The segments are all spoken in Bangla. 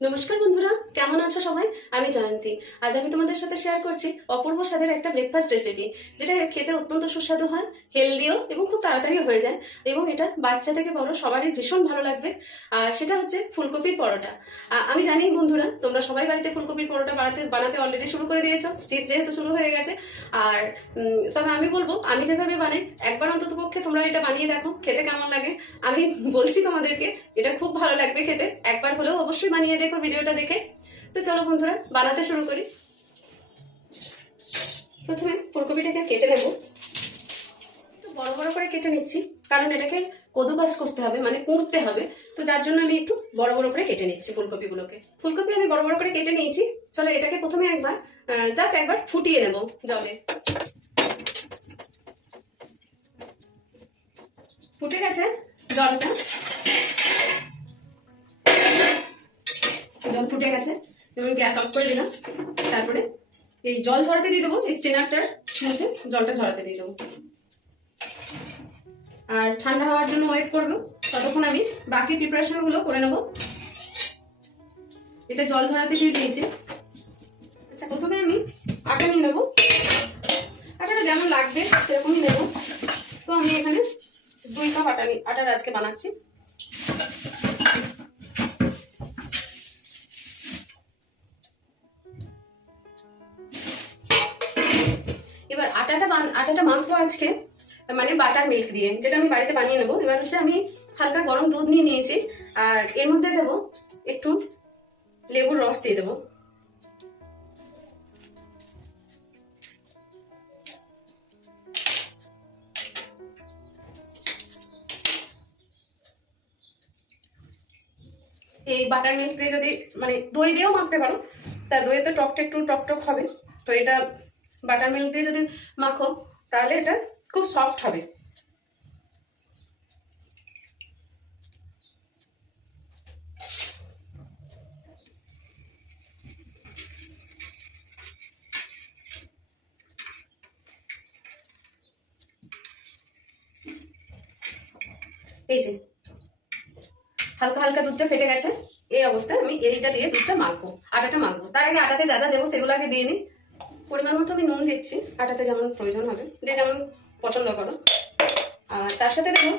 নমস্কার বন্ধুরা, কেমন আছো সবাই? আমি জয়ন্তী। আজ আমি তোমাদের সাথে শেয়ার করছি অপূর্ব স্বাদের একটা ব্রেকফাস্ট রেসিপি, যেটা খেতে অত্যন্ত সুস্বাদু হয়, হেলদিও এবং খুব তাড়াতাড়িও হয়ে যায়, এবং এটা বাচ্চা থেকে বড় সবারই ভীষণ ভালো লাগবে। আর সেটা হচ্ছে ফুলকপির পরোটা। আমি জানি বন্ধুরা, তোমরা সবাই বাড়িতে ফুলকপির পরোটা বানাতে অলরেডি শুরু করে দিয়েছো, শীত যেহেতু শুরু হয়ে গেছে। আর তবে আমি বলবো, আমি যেভাবে বানাই একবার অন্তত পক্ষে তোমরা এটা বানিয়ে দেখো, খেতে কেমন লাগে। আমি বলছি তোমাদেরকে, এটা খুব ভালো লাগবে খেতে। একবার হলেও অবশ্যই বানিয়ে দেখো ভিডিওটা দেখে। তো চলো বন্ধুরা, বানাতে শুরু করি। প্রথমে ফুলকপিটাকে কেটে নেব। একটু বড় বড় করে কেটে নিচ্ছি, কারণ এটাকে কদুকাস করতে হবে, মানে কুঁড়তে হবে। তো যার জন্য আমি একটু বড় বড় করে কেটে নিচ্ছি ফুলকপিগুলোকে। ফুলকপি আমি বড় বড় করে কেটে নিয়েছি। চলো এটাকে প্রথমে জাস্ট একবার ফুটিয়ে নেব জলে। ফুটে গেছে জলটা, জল ফুটে গেছে এবং গ্যাস অফ করে দিলাম। তারপরে এই জল ঝরাতে দিয়ে দেবো, এই স্টেনারটার মধ্যে জলটা ঝরাতে দিয়ে দেবো। আর ঠান্ডা হওয়ার জন্য ওয়েট করবো, ততক্ষণ আমি বাকি প্রিপারেশনগুলো করে নেবো। এটা জল ঝরাতে দিয়ে দিয়েছি। আচ্ছা, প্রথমে আমি আটা নিয়ে নেবো। আটাটা যেমন লাগবে সেরকমই নেবো। তো আমি এখানে 2 কাপ আটার আজকে বানাচ্ছি। এবার আটাটা মাখবো আজকে, মানে বাটার মিল্ক দিয়ে, যেটা আমি বাড়িতে বানিয়ে নেবো। এবার হচ্ছে আমি হালকা গরম দুধ নিয়ে নিয়েছি, আর এর মধ্যে দেবো একটু লেবুর রস দিয়ে দেবো। এই বাটার মিল্ক দিয়ে যদি, মানে দই দিয়েও মাখতে পারো, তা দইয়ে তো একটু টক টক হবে। তো এটা বাটার মিল্ক দিয়ে যদি মাখো, তাহলে এটা খুব সফট হবে। এই যে হালকা হালকা দুধটা ফেটে গেছে, এই অবস্থায় আমি এইটা দিয়ে দুধটা মাখবো, আটাটা মাখবো। তার আগে আটাতে যা যা দেবো সেগুলো আগে দিয়ে নিই। পরিমাণ মতো আমি নুন দিচ্ছি, আটাতে যেমন প্রয়োজন হবে, যে যেমন পছন্দ করো। আর তার সাথে দেবো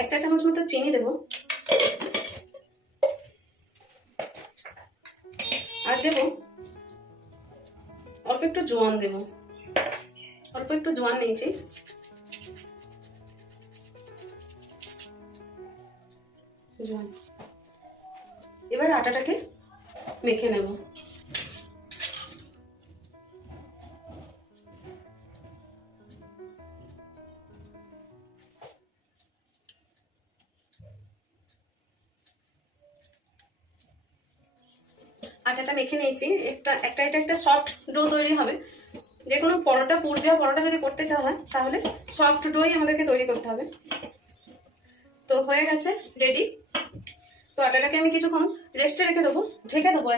1 চা চামচ মতো চিনি দেবো। আর দেবো অল্প একটু জোয়ান দেবো, অল্প একটু জোয়ান নিয়েছি। জোয়ান। এবার আটাটাকে মেখে নেব। আটাটা মেখে নিয়েছি, এটা একটা সফট ডো তৈরি হবে। যে কোনো পরোটা, পুর দেওয়া পরোটা যদি করতে চাওয়া হয়, তাহলে সফট ডোই আমাদেরকে তৈরি করতে হবে। তো হয়ে গেছে, রেডি। তো আটাটাকে আমি কিছুক্ষণ রেস্টে রেখে দেবো, ঢেকে দেবো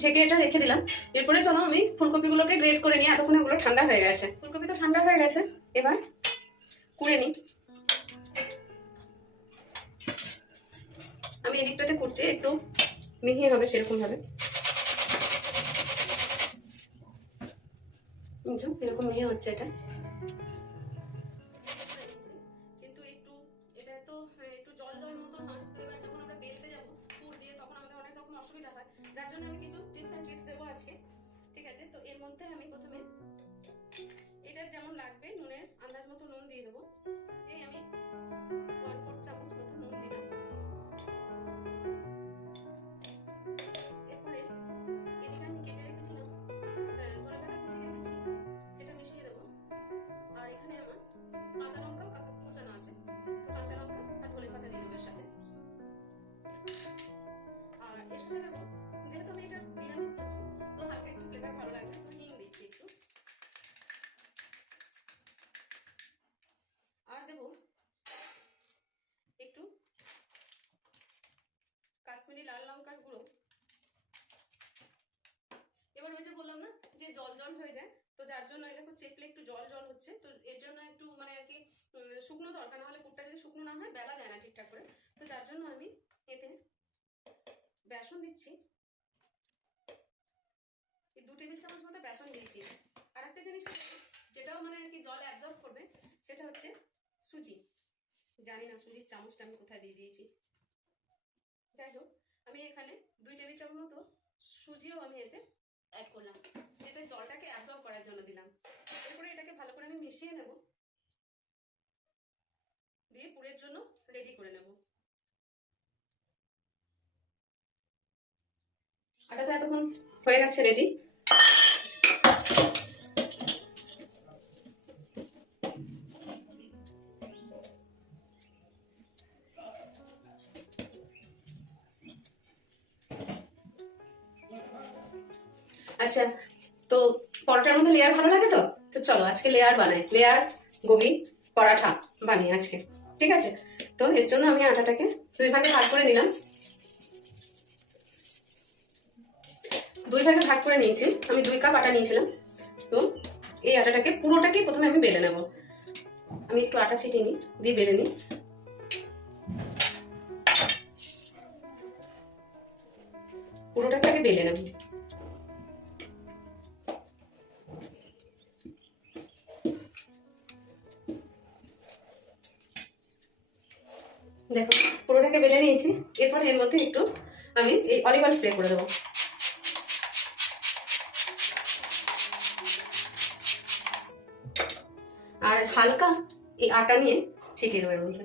ঢেকে এটা রেখে দিলাম। এরপরে চলো আমি ফুলকপিগুলোকে গ্রেট করে নিই, এতক্ষণ এগুলো ঠান্ডা হয়ে গেছে। ফুলকপি তো ঠান্ডা হয়ে গেছে, এবার কুড়ে নিই। আমি এদিকটাতে কুড়ছি, একটু মিহি হবে সেরকম ভাবে। এরকম মিহি হচ্ছে এটা, কিন্তু এটা তো একটু জল জল মতন হয়। তো এবার যখন আমরা বেলতে যাবো পুর দিয়ে, তখন আমাদের অনেক রকম অসুবিধা হয়। যার জন্য আমি কিছু টিপস এন্ড ট্রিক্স দেবো আজকে। ঠিক আছে, তো এর মধ্যে আমি প্রথমে এটার যেমন লাগবে নুনের আন্দাজ মতো নুন দিয়ে দেবো। এই আমি 1/4 চামচ মতো নুন দিলাম। এরপরে এদিকে আমি কেটে রেখেছিলাম ধনেপাতা কুচি রেখেছি, সেটা মিশিয়ে দেবো। আর এখানে আমার কাঁচা লঙ্কা কুচানো আছে, তো কাঁচা লঙ্কা আর ধনেপাতা দিয়ে দেবো এর সাথে। আর এর সাথে দেবো, যেহেতু আমি এটা নিরামিষ করছি, তো হালকা একটু ফ্লেভার ভালো লাগবে, তো হিং দিচ্ছি একটু। আর দেবো একটু কাশ্মীরি লাল লঙ্কার গুঁড়ো। এবার ওই যে বললাম না যে জল জল হয়ে যায়, তো যার জন্য দেখো চেপলে একটু জল জল হচ্ছে, তো এর জন্য একটু মানে আর কি শুকনো দরকার, না হলে পুরটা যদি শুকনো না হয় বেলা যায় না ঠিকঠাক করে। তো যার জন্য আমি এতে বেসন দিচ্ছি, 2 টেবিল চামচ মতো বেসন দিয়েছি। আর একটা জিনিস যেটাও মানে আর কি জল অ্যাবজর্ব করবে, সেটা হচ্ছে সুজি। জানি না সুজির চামচটা আমি কোথায় দিয়ে দিয়েছি। যাই হোক, আমি এখানে 2 টেবিল চামচ মতো সুজিও আমি এতে অ্যাড করলাম, যেটা জলটাকে অ্যাবজর্ব করার জন্য দিলাম। এরপরে এটাকে ভালো করে আমি মিশিয়ে নেব, দিয়ে পুরের জন্য রেডি করে নেব। আটা তো এতক্ষণ হয়ে গেছে রেডি। আচ্ছা, তো পরোটার মধ্যে লেয়ার ভালো লাগে তো তো চলো আজকে লেয়ার বানাই, লেয়ার গোবি পরাঠা বানিয়ে আজকে, ঠিক আছে? তো এর জন্য আমি আটাটাকে 2 ভাগে ভাগ করে নিলাম। 2 ভাগে ভাগ করে নিয়েছি, আমি 2 কাপ আটা নিয়েছিলাম। তো এই আটাটাকে পুরোটাকে প্রথমে আমি বেলে নেব। আমি একটু আটা ছিটিয়ে নিই, দিয়ে বেলে নিই। পুরোটাকে আগে বেলে নেব। দেখো পুরোটাকে বেলে নিয়েছি। এরপরে এর মধ্যে একটু আমি এই অলিভ অয়েল স্প্রে করে দেবো। আর হালকা এই আটা নিয়ে ছিটিয়ে দেবো এর মধ্যে।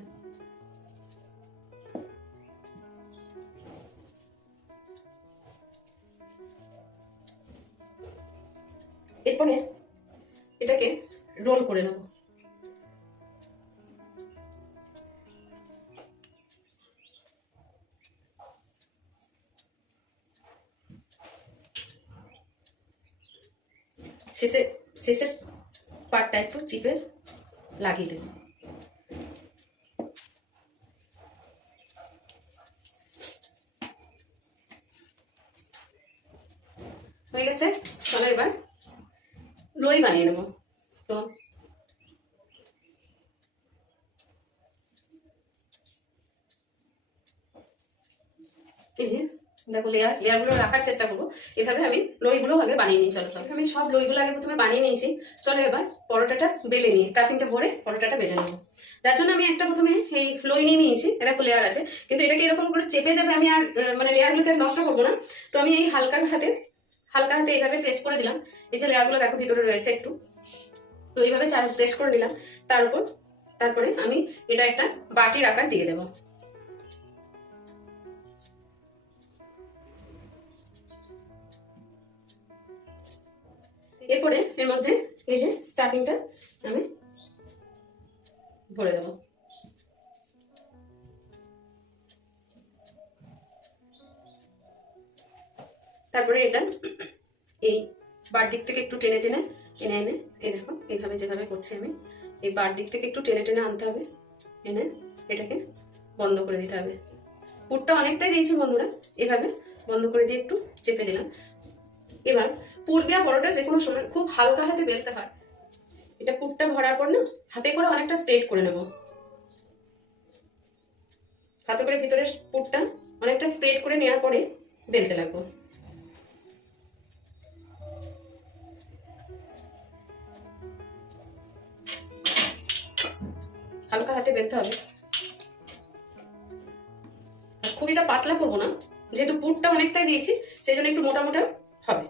এরপরে এটাকে রোল করে নেব। শেষের পার্টটা একটু চিপে লাগিয়ে দেব। হয়ে গেছে, চলো এবার দই বানিয়ে নেব। তো এই যে দেখো লেয়ারগুলো রাখার চেষ্টা করবো। এভাবে আমি লইগুলো আগে বানিয়ে নিই। চলো আমি সব লইগুলো আগে প্রথমে বানিয়ে নিয়েছি। চলো এবার পরোটাটা বেলে নিই, স্টাফিংটা ভরে পরোটাটা বেলে নেবো। যার জন্য আমি একটা প্রথমে এই লই নিয়ে নিয়েছি। দেখো লেয়ার আছে, কিন্তু এটাকে এরকম করে চেপে যাবে, আমি আর মানে লেয়ারগুলোকে নষ্ট করবো না। তো আমি এই হালকা হাতে এইভাবে প্রেস করে দিলাম। এই যে লেয়ারগুলো দেখো ভিতরে রয়েছে একটু, তো এইভাবে প্রেস করে নিলাম। তারপরে আমি এটা একটা বাটির আকার দিয়ে দেবো। এরপরে এর মধ্যে এই যে স্টাফিংটা আমি ভরে দেবো। তারপরে এটা এই বার দিক থেকে একটু টেনে টেনে এনে এই দেখো এইভাবে যেভাবে করছি আমি, এই বার দিক থেকে একটু টেনে টেনে আনতে হবে, এনে এটাকে বন্ধ করে দিতে হবে। পুরটা অনেকটাই দিয়েছি বন্ধুরা, এভাবে বন্ধ করে দিয়ে একটু চেপে দিলাম। এবার পুর দেওয়া পরোটা যে কোনো সময় খুব হালকা হাতে বেলতে হয়। এটা পুরটা ভরার পর না হাতে করে অনেকটা স্প্রেড করে নেব। হাতে করে ভিতরের পুরটা অনেকটা স্প্রেড করে নেওয়ার পরে বেলতে লাগবো। হালকা হাতে বেলতে হবে, খুব এটা পাতলা করবো না, যেহেতু পুরটা অনেকটাই দিয়েছি সেই জন্য একটু মোটা মোটা হবে।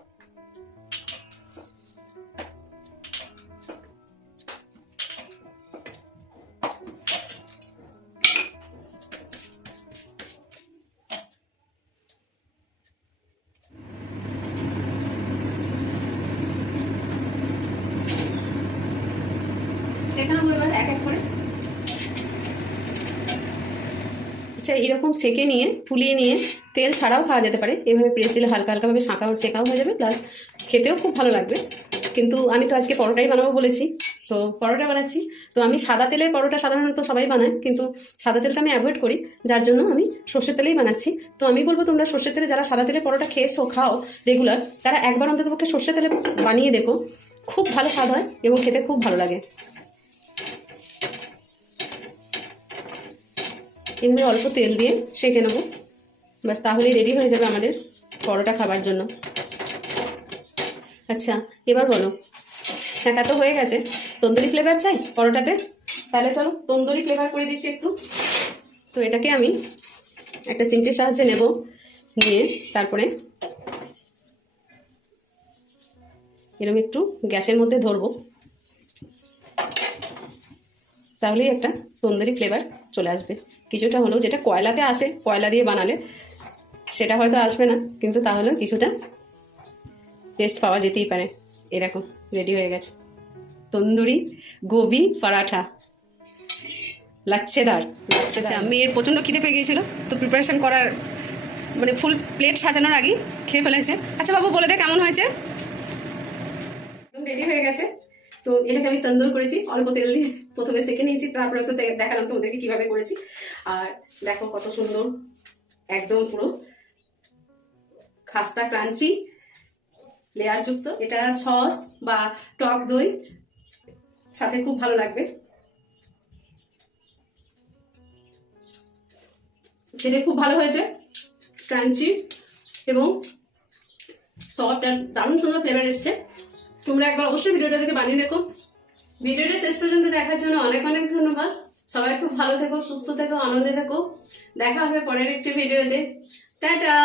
সেখানে এবার এক এক করে আচ্ছা এরকম সেকে নিয়ে ফুলিয়ে নিয়ে তেল ছাড়াও খাওয়া যেতে পারে। এভাবে প্রেস দিলে হালকা হালকাভাবে সেকাও হয়ে যাবে, প্লাস খেতেও খুব ভালো লাগবে। কিন্তু আমি তো আজকে পরোটাই বানাবো বলেছি, তো পরোটা বানাচ্ছি। তো আমি সাদা তেলের পরোটা সাধারণত সবাই বানায়, কিন্তু সাদা তেলটা আমি অ্যাভয়েড করি, যার জন্য আমি সর্ষের তেলেই বানাচ্ছি। তো আমি বলবো তোমরা সর্ষের তেলে যারা সাদা তেলের পরোটা খাও রেগুলার, তারা একবার অন্ততপক্ষে সর্ষের তেলে বানিয়ে দেখো, খুব ভালো স্বাদ হয় এবং খেতে খুব ভালো লাগে। এভাবে অল্প তেল দিয়ে সেঁকে নেবো, ব্যাস তাহলেই রেডি হয়ে যাবে আমাদের পরোটা খাবার জন্য। আচ্ছা এবার বলো, সেঁকা তো হয়ে গেছে, তন্দুরি ফ্লেভার চাই পরোটাতে? তাহলে চলো তন্দুরি ফ্লেভার করে দিচ্ছি একটু। তো এটাকে আমি একটা চিমটির সাহায্যে নেব, নিয়ে তারপরে এরকম একটু গ্যাসের মধ্যে ধরবো, তাহলেই একটা তন্দুরি ফ্লেভার চলে আসবে। কিছুটা হলেও, যেটা কয়লাতে আসে, কয়লা দিয়ে বানালে সেটা হয়তো আসবে না, কিন্তু তাহলেও কিছুটা টেস্ট পাওয়া যেতেই পারে। এরকম রেডি হয়ে গেছে তন্দুরি গোবি পরাঠা, লাচ্ছেদার। আচ্ছা, মেয়ের প্রচণ্ড খিদে পেয়ে গিয়েছিল, তো প্রিপারেশন করার মানে ফুল প্লেট সাজানোর আগেই খেয়ে ফেলেছে। আচ্ছা বাবু বলে দে কেমন হয়েছে? একদম রেডি হয়ে গেছে। তো এটাকে আমি তন্দুর করেছি, অল্প তেল দিয়ে প্রথমে সেঁকে নিয়েছি, তারপরে তো দেখালাম তোমাদেরকে কিভাবে করেছি। আর দেখো কত সুন্দর, একদম পুরো খাস্তা ক্রাঞ্চি লেয়ার যুক্ত। এটা সস বা টক দই সাথে খুব ভালো লাগবে, খেতে খুব ভালো হয়েছে, ক্রাঞ্চি এবং সফট আর দারুণ সুন্দর ফ্লেভার এসছে। তোমরা একবার অবশ্যই ভিডিওটা থেকে বানিয়ে দেখো। ভিডিওটা শেষ পর্যন্ত দেখার জন্য অনেক অনেক ধন্যবাদ। সবাই খুব ভালো থেকো, সুস্থ থেকো, আনন্দে থেকো। দেখা হবে পরের একটি ভিডিওতে। টাটা।